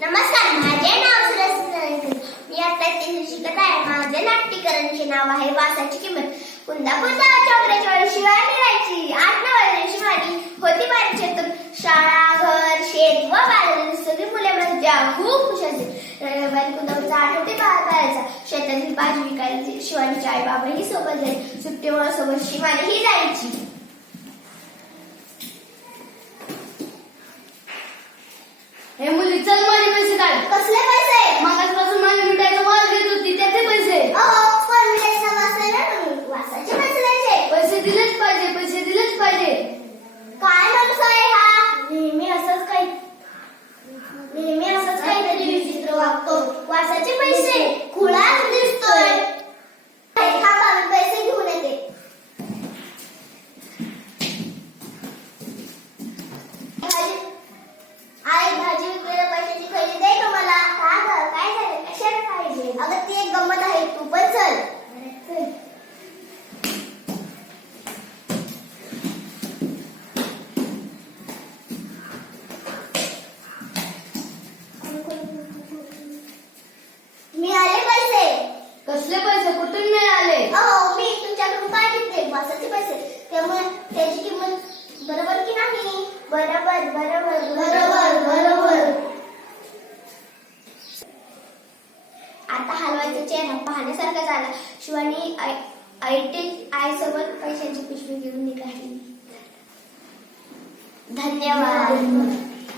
नमस्कार, माझे नाव सुरेश. मी आता शिकत आहे. माझे नाट्यकरणचे नाव आहे वासाची किंमत. कुंदापूर गावाच्या अंग्रेजवाडी शिवाजी राहायची. 8-9 वर्षाची शिवाजी होती परिचयातून. शाळा, घर, शेत व बाजारात सगळी मुले म्हणजे खूप खुश असे. रविवारी कुंदापूरचा आठवडे करायचा. शेतातील भाजी विकायची. शिवाजीचे आई बाबाही सोबत जायचे. सुट्टीमुळे सोबत शिवानीही जायची. हे मुली चल माझे पैसे काढ. कसले पैसे? मागासपासून माझ्या मिठाईचा माल घेत होती त्याचे पैसे. पण मिठाईचा वास आहे ना, वासाचे पैसे द्यायचे. पैसे दिलेच पाहिजे, पैसे दिलेच पाहिजे. काय माणूस आहे हा? नेहमी असंच काहीतरी विचित्र वागतो. वासाचे पैसे खुळाच दिसतोय. थांबा, मी पैसे घेऊन येते. आई, भाजी विकलेल्या पैशाची खरेदी दे का मला? का गं, काय झालं? कशाला पाहिजे? अगं ती एक गंमत आहे, तू पण चल. मिळाले पैसे. कसले पैसे कुठून मिळाले? मी तुमच्याकडून काय घेतले? वासाचे पैसे. त्यामुळे त्याची किंमत बरोबर की नाही? बरोबर बरोबर बरोबर बरोबर. आता हलवायचा चेहरा पाहण्यासारखा झाला. शिवानी आईसोबत पैशाची पिशवी घेऊन निघाली. धन्यवाद.